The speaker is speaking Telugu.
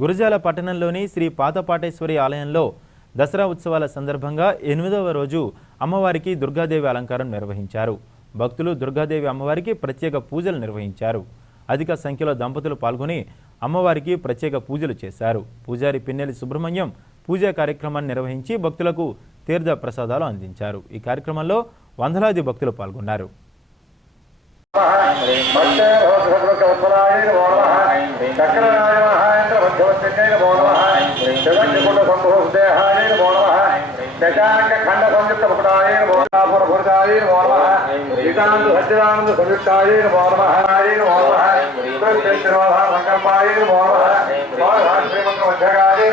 గురజాల పట్టణంలోని శ్రీ పాతపాటేశ్వరి ఆలయంలో దసరా ఉత్సవాల సందర్భంగా ఎనిమిదవ రోజు అమ్మవారికి దుర్గాదేవి అలంకారం నిర్వహించారు. భక్తులు దుర్గాదేవి అమ్మవారికి ప్రత్యేక పూజలు నిర్వహించారు. అధిక సంఖ్యలో దంపతులు పాల్గొని అమ్మవారికి ప్రత్యేక పూజలు చేశారు. పూజారి పిన్నెలి సుబ్రహ్మణ్యం పూజా కార్యక్రమాన్ని నిర్వహించి భక్తులకు తీర్థ ప్రసాదాలు అందించారు. ఈ కార్యక్రమంలో వందలాది భక్తులు పాల్గొన్నారు. చక్ర భగవత్పరాయ నమో నమః చక్రరాయ మహేంద్ర మధ్యవర్తికే నమో నమః శివజ్ఞకుండ సంభూదేహాయ నమో నమః శశాంక ఖండ సంయుక్త ముకుటాయ నమో నమః భుజాయ నమో నమః శ్రీకాంత సత్యనానంద సంయుక్తాయ నమో నమః నమో నమః సంకల్పాయ నమో నమః శ్రీమంత మధ్యగాయ